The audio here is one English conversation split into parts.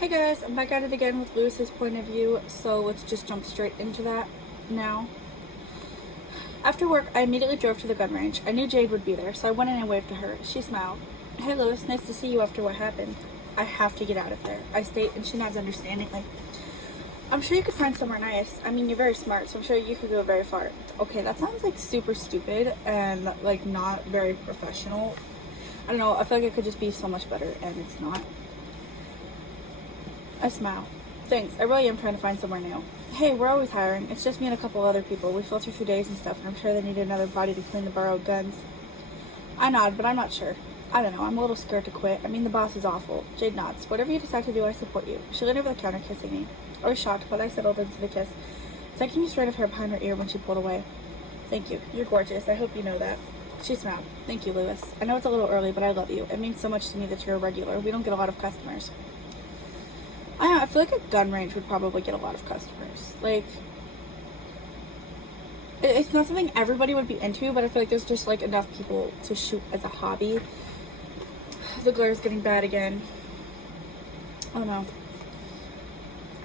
Hey guys, I'm back at it again with Lewis's point of view, so let's just jump straight into that now. After work, I immediately drove to the gun range. I knew Jade would be there, so I went in and waved to her. She smiled. Hey Lewis, nice to see you after what happened. I have to get out of there, I state, and she nods understandingly. I'm sure you could find somewhere nice. I mean, you're very smart, so I'm sure you could go very far. Okay, that sounds like super stupid and like not very professional. I don't know, I feel like it could just be so much better, and it's not. I smile. Thanks, I really am trying to find somewhere new. Hey, we're always hiring. It's just me and a couple other people. We filter through days and stuff, and I'm sure they need another body to clean the borrowed guns. I nod, but I'm not sure. I don't know, I'm a little scared to quit. I mean, the boss is awful. Jade nods. Whatever you decide to do, I support you. She leaned over the counter, kissing me. I was shocked, but I settled into the kiss, taking a strand of hair behind her ear when she pulled away. Thank you. You're gorgeous. I hope you know that. She smiled. Thank you, Lewis. I know it's a little early, but I love you. It means so much to me that you're a regular. We don't get a lot of customers. I feel like a gun range would probably get a lot of customers. Like, it's not something everybody would be into, but I feel like there's just like enough people to shoot as a hobby. The glare's getting bad again. Oh no.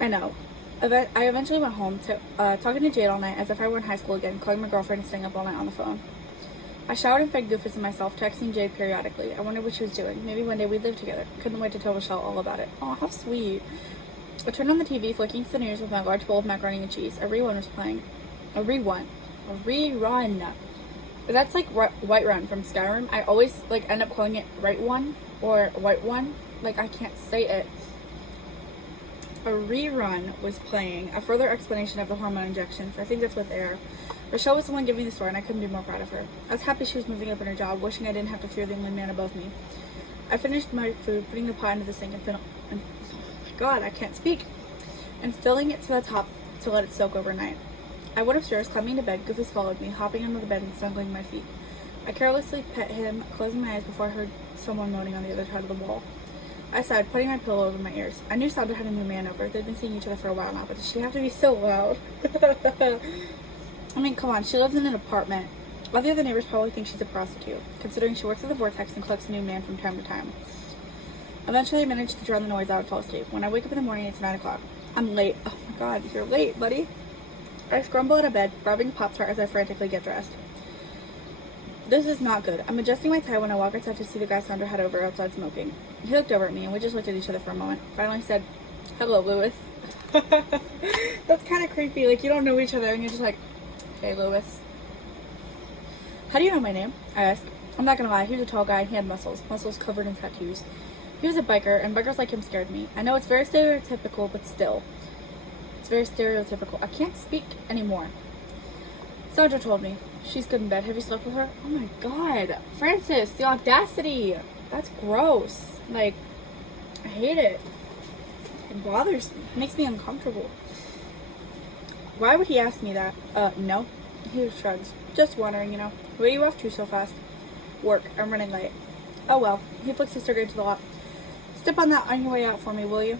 I know. I eventually went home to talking to Jade all night as if I were in high school again, calling my girlfriend and staying up all night on the phone. I showered and fed Goofus and myself, texting Jade periodically. I wondered what she was doing. Maybe one day we'd live together. Couldn't wait to tell Michelle all about it. Oh, how sweet. I turned on the TV, flicking to the news with my large bowl of macaroni and cheese. A rerun was playing. A rerun. That's like Whiterun from Skyrim. I always like end up calling it Right One or White One. Like, I can't say it. A rerun was playing. A further explanation of the hormone injections. I think that's what they are. Rochelle was the one giving the story, and I couldn't be more proud of her. I was happy she was moving up in her job, wishing I didn't have to fear the only man above me. I finished my food, putting the pot into the sink, and oh my god, I can't speak, and filling it to the top to let it soak overnight. I went upstairs, climbing into bed. Goofus followed me, hopping under the bed and snuggling my feet. I carelessly pet him, closing my eyes before I heard someone moaning on the other side of the wall. I sighed, putting my pillow over my ears. I knew Sandra had a new man over. They'd been seeing each other for a while now, but did she have to be so loud? I mean, come on, she lives in an apartment. All the other neighbors probably think she's a prostitute, considering she works at the Vortex and collects a new man from time to time. Eventually, I managed to drown the noise out and fall asleep. When I wake up in the morning, it's 9 o'clock. I'm late. Oh my god, you're late, buddy. I scramble out of bed, grabbing a Pop-Tart as I frantically get dressed. This is not good. I'm adjusting my tie when I walk outside to see the guy Sandra had over outside smoking. He looked over at me, and we just looked at each other for a moment. Finally said, "Hello, Lewis." That's kind of creepy. Like, you don't know each other, and you're just like, "Hey, Lewis." How do you know my name? I asked. I'm not gonna lie, he was a tall guy and he had muscles covered in tattoos. He was a biker, and bikers like him scared me. I know it's very stereotypical, but still. It's very stereotypical. I can't speak anymore. Sandra told me. She's good in bed. Have you slept with her? Oh my god. Francis, the audacity. That's gross. Like, I hate it. It bothers me. It makes me uncomfortable. Why would he ask me that? No. He shrugs. Just wondering, you know. Where are you off to so fast? Work. I'm running late. Oh well. He flicks his cigarette to the lot. Step on that on your way out for me, will you?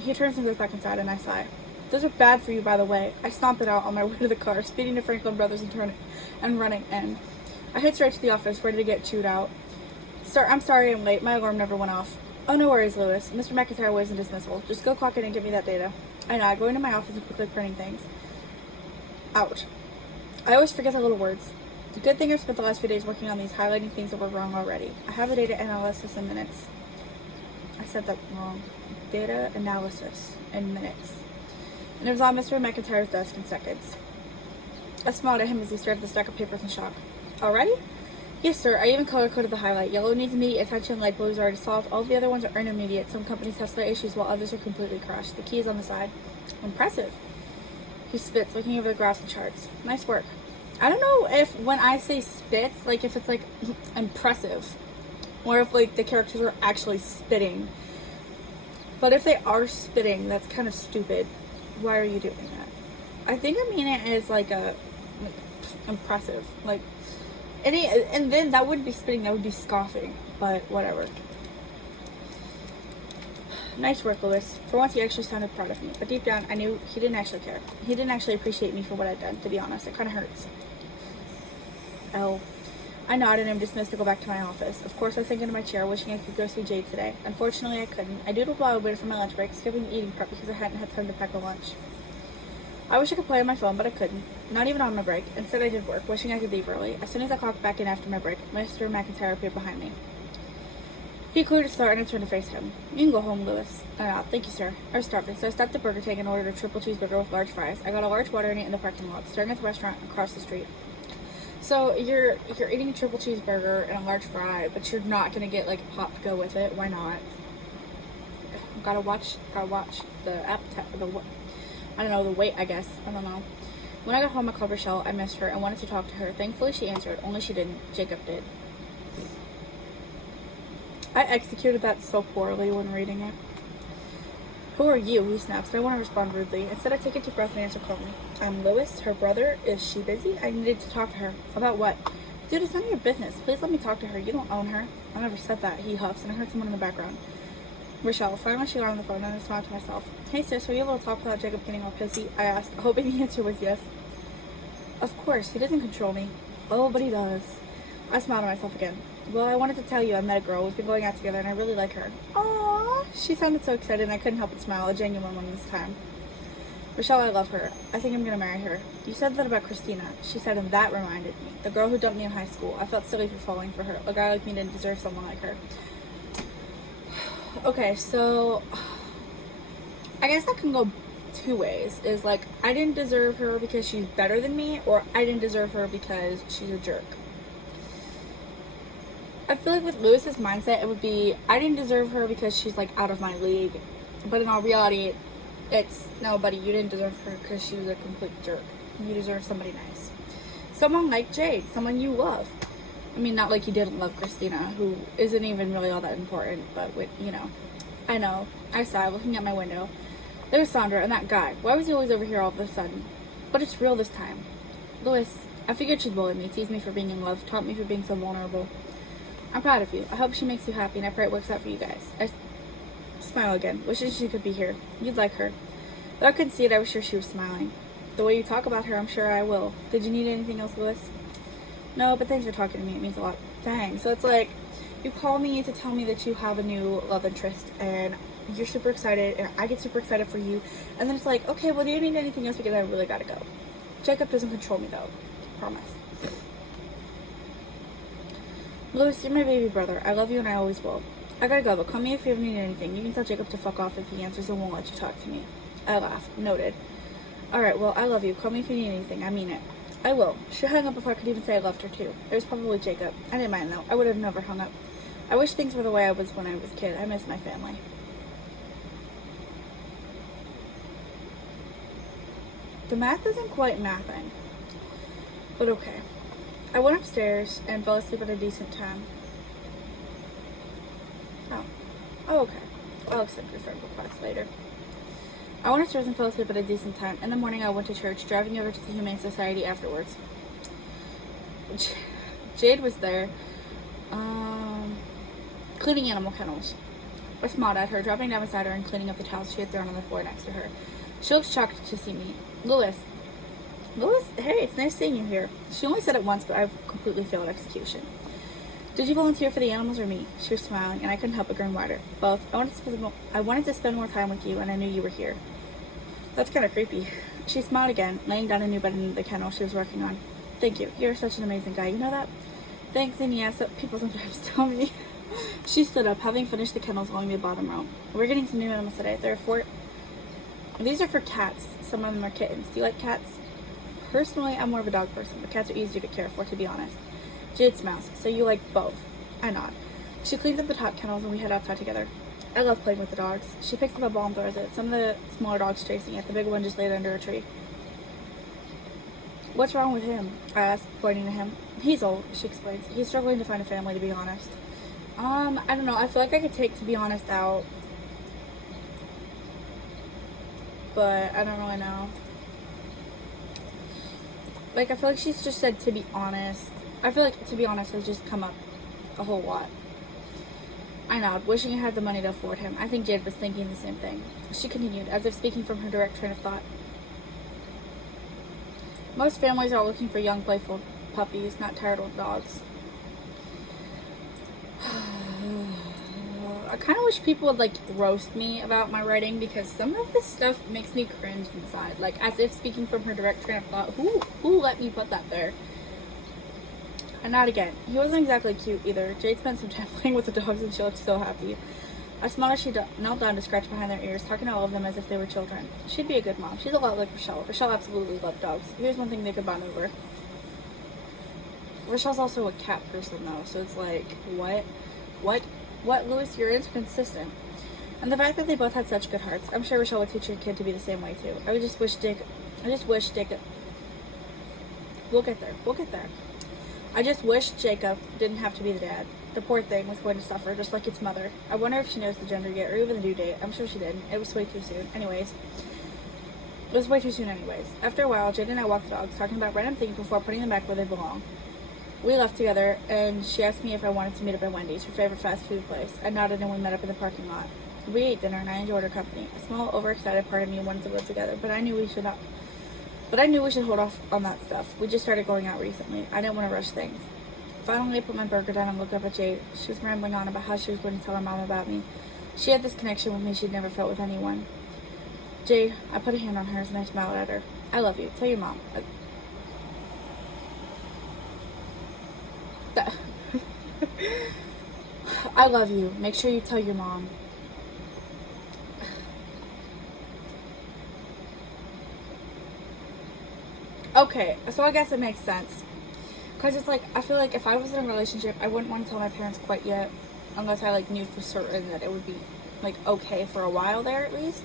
He turns and goes back inside, and I sigh. Those are bad for you, by the way. I stomp it out on my way to the car, speeding to Franklin Brothers and running in. I head straight to the office, ready to get chewed out. Sir, I'm sorry I'm late. My alarm never went off. Oh, no worries, Lewis. Mr. McIntyre waves in dismissal. Just go clock in and give me that data. I know. I go into my office and quickly printing things. Out. I always forget the little words. Good thing I've spent the last few days working on these, highlighting things that were wrong already. I have the data analysis in minutes. I said that wrong. Data analysis in minutes. And it was on Mr. McIntyre's desk in seconds. I smiled at him as he stared at the stack of papers in shock. Already? Yes, sir. I even color-coded the highlight. Yellow needs immediate attention, light blue is already solved. All the other ones are intermediate. Some companies have slight issues while others are completely crashed. The key is on the side. Impressive. He spits, looking over the graphs and charts. Nice work. I don't know if when I say spits, like if it's like impressive, or if like the characters are actually spitting. But if they are spitting, that's kind of stupid. Why are you doing that? I think I mean it as like a impressive, like and then that wouldn't be spitting, that would be scoffing. But whatever. Nice work, Lewis. For once, he actually sounded proud of me, but deep down, I knew he didn't actually care. He didn't actually appreciate me for what I'd done, to be honest. It kind of hurts. Oh. I nodded and am dismissed to go back to my office. Of course, I sank into my chair, wishing I could go see Jade today. Unfortunately, I couldn't. I doodled while I waited for my lunch break, skipping eating prep because I hadn't had time to pack a lunch. I wish I could play on my phone, but I couldn't. Not even on my break. Instead, I did work, wishing I could leave early. As soon as I clocked back in after my break, Mr. McIntyre appeared behind me. He cleared his throat and I turned to face him. You can go home, Lewis. Thank you, sir. I was starving, so I stopped at Burger King and ordered a triple cheeseburger with large fries. I got a large water and ate in the parking lot, staring at the restaurant across the street. So you're eating a triple cheeseburger and a large fry, but you're not gonna get like a pop to go with it. Why not? Gotta watch the appetite, the weight, I guess. I don't know. When I got home, I called Rochelle. I missed her and wanted to talk to her. Thankfully, she answered. Only she didn't. Jacob did. I executed that so poorly when reading it. Who are you? He snaps. I want to respond rudely. Instead, I take a deep breath and answer calmly. I'm Lewis, her brother. Is she busy? I needed to talk to her. About what? Dude, it's none of your business. Please let me talk to her. You don't own her. I never said that. He huffs, and I heard someone in the background. Rochelle. Finally, she got on the phone, and I smiled to myself. Hey, sis, were you able to talk without Jacob getting all pissy? I asked, hoping the answer was yes. Of course, he doesn't control me. Oh, but he does. I smiled to myself again. Well, I wanted to tell you I met a girl. We've been going out together, and I really like her. Aww. She sounded so excited, and I couldn't help but smile, a genuine one this time. Rochelle, I love her. I think I'm going to marry her. You said that about Christina. She said, and that reminded me. The girl who dumped me in high school. I felt silly for falling for her. A guy like me didn't deserve someone like her. Okay, so I guess that can go two ways. Is like, I didn't deserve her because she's better than me, or I didn't deserve her because she's a jerk. I feel like with Lewis's mindset, it would be, I didn't deserve her because she's like out of my league. But in all reality, it's, no, buddy, you didn't deserve her because she was a complete jerk. You deserve somebody nice. Someone like Jade, someone you love. I mean, not like you didn't love Christina, who isn't even really all that important, but with, you know. I know. I sighed, looking at my window. There's Sandra and that guy. Why was he always over here all of a sudden? But it's real this time. Lewis, I figured she'd bully me, tease me for being in love, taunt me for being so vulnerable. I'm proud of you. I hope she makes you happy, and I pray it works out for you guys. I smile again, wishing she could be here. You'd like her. Though I couldn't see it, I was sure she was smiling. The way you talk about her, I'm sure I will. Did you need anything else, Lewis? No, but thanks for talking to me. It means a lot. Dang. So it's like, you call me to tell me that you have a new love interest, and you're super excited, and I get super excited for you. And then it's like, okay, well, do you need anything else because I really gotta go. Jacob doesn't control me, though. Promise. Lewis, you're my baby brother. I love you and I always will. I gotta go, but call me if you ever need anything. You can tell Jacob to fuck off if he answers and won't let you talk to me. I laughed. Noted. Alright, well, I love you. Call me if you need anything. I mean it. I will. She hung up before I could even say I loved her, too. It was probably Jacob. I didn't mind, though. I would have never hung up. I wish things were the way I was when I was a kid. I miss my family. The math isn't quite mathing. But okay. I went upstairs and fell asleep at a decent time. Oh, okay. I'll accept your friend request later. I went upstairs and fell asleep at a decent time. In the morning, I went to church, driving over to the Humane Society afterwards. Jade was there, cleaning animal kennels. I smiled at her, dropping down beside her and cleaning up the towels she had thrown on the floor next to her. She looked shocked to see me. Lewis, hey, it's nice seeing you here. She only said it once, but I've completely failed execution. Did you volunteer for the animals or me? She was smiling, and I couldn't help but grin wider. Both. I wanted to spend more time with you, and I knew you were here. That's kind of creepy. She smiled again, laying down a new bed in the kennel she was working on. Thank you. You're such an amazing guy. You know that? Thanks, and yes, people sometimes tell me. She stood up, having finished the kennels along the bottom row. We're getting some new animals today. There are 4. These are for cats. Some of them are kittens. Do you like cats? Personally, I'm more of a dog person, but cats are easier to care for, to be honest. Jade smiles. So you like both? I nod. She cleans up the top kennels and we head outside together. I love playing with the dogs. She picks up a ball and throws it. Some of the smaller dogs chasing it. The big one just laid under a tree. What's wrong with him? I asked, pointing to him. He's old, she explains. He's struggling to find a family, to be honest. I don't know. I feel like I could take to be honest out. But I don't really know. Like, I feel like she's just said to be honest. I feel like to be honest has just come up a whole lot. I nod, wishing I had the money to afford him. I think Jade was thinking the same thing. She continued, as if speaking from her direct train of thought. Most families are looking for young, playful puppies, not tired old dogs. I kind of wish people would, like, roast me about my writing, because some of this stuff makes me cringe inside. Like, as if speaking from her direct train of thought, who let me put that there? And not again. He wasn't exactly cute either. Jade spent some time playing with the dogs and she looked so happy. I smiled as she knelt down to scratch behind their ears, talking to all of them as if they were children. She'd be a good mom. She's a lot like Rochelle. Rochelle absolutely loved dogs. Here's one thing they could bond over. Rochelle's also a cat person, though, so it's like, what, Louis, you're inconsistent. And the fact that they both had such good hearts, I'm sure Rochelle would teach her kid to be the same way, too. I just wish Dick, we'll get there. I just wish Jacob didn't have to be the dad. The poor thing was going to suffer, just like its mother. I wonder if she knows the gender yet, or even the due date. I'm sure she didn't. It was way too soon. After a while, Jade and I walked the dogs, talking about random things before putting them back where they belong. We left together, and she asked me if I wanted to meet up at Wendy's, her favorite fast food place. I nodded, and we met up in the parking lot. We ate dinner, and I enjoyed her company. A small, overexcited part of me wanted to live together, but I knew we should hold off on that stuff. We just started going out recently. I didn't want to rush things. Finally, I put my burger down and looked up at Jade. She was rambling on about how she was going to tell her mom about me. She had this connection with me she'd never felt with anyone. Jade, I put a hand on hers and I smiled at her. I love you. Tell your mom. I love you. Make sure you tell your mom. Okay, so I guess it makes sense. Because it's like, I feel like if I was in a relationship, I wouldn't want to tell my parents quite yet. Unless I, like, knew for certain that it would be, like, okay for a while there, at least.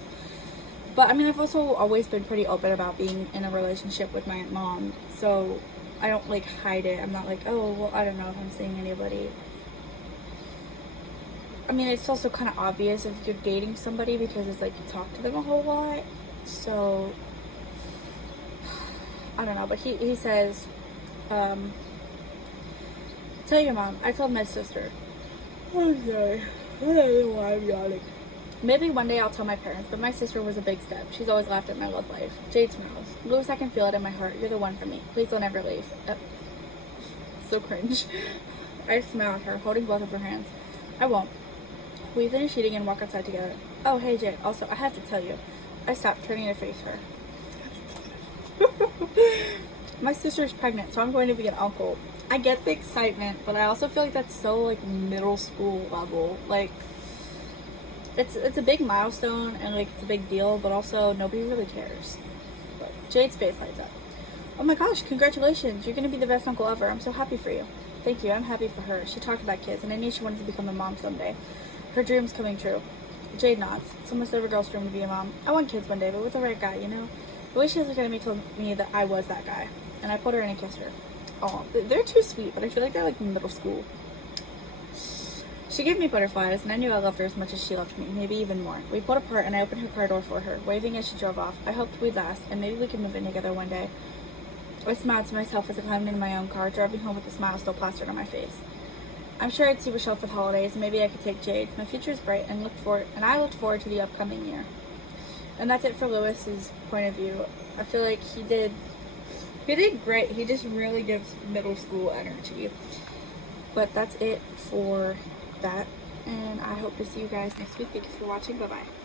But, I mean, I've also always been pretty open about being in a relationship with my mom. So, I don't, like, hide it. I'm not like, oh, well, I don't know if I'm seeing anybody. I mean, it's also kind of obvious if you're dating somebody because it's like you talk to them a whole lot. So, I don't know. But he says, tell your mom. I told my sister. I'm sorry. I don't know why I'm yawning. Maybe one day I'll tell my parents, but my sister was a big step. She's always laughed at my love life. Jade smiles. Louis, I can feel it in my heart. You're the one for me. Please don't ever leave. So cringe. I smile at her, holding both of her hands. I won't. We finish eating and walk outside together. Oh, hey, Jade. Also, I have to tell you. I stopped, turning to face her. My sister's pregnant, so I'm going to be an uncle. I get the excitement, but I also feel like that's so, like, middle school level. Like, it's a big milestone, and, like, it's a big deal, but also nobody really cares. But Jade's face lights up. Oh my gosh, congratulations. You're going to be the best uncle ever. I'm so happy for you. Thank you. I'm happy for her. She talked about kids, and I knew she wanted to become a mom someday. Her dream's coming true. Jade nods. It's almost every girl's dream to be a mom. I want kids one day, but with the right guy, you know? The way she was looking at me told me that I was that guy. And I pulled her in and kissed her. Oh, they're too sweet, but I feel like they're like middle school. She gave me butterflies, and I knew I loved her as much as she loved me, maybe even more. We pulled apart, and I opened her car door for her, waving as she drove off. I hoped we'd last, and maybe we could move in together one day. I smiled to myself as I climbed into my own car, driving home with a smile still plastered on my face. I'm sure I'd see Rochelle for the holidays, and maybe I could take Jade. My future is bright, and I looked forward to the upcoming year. And that's it for Louis's point of view. I feel like he did great. He just really gives middle school energy. But that's it for that, and I hope to see you guys next week. Thank you for watching. Bye bye.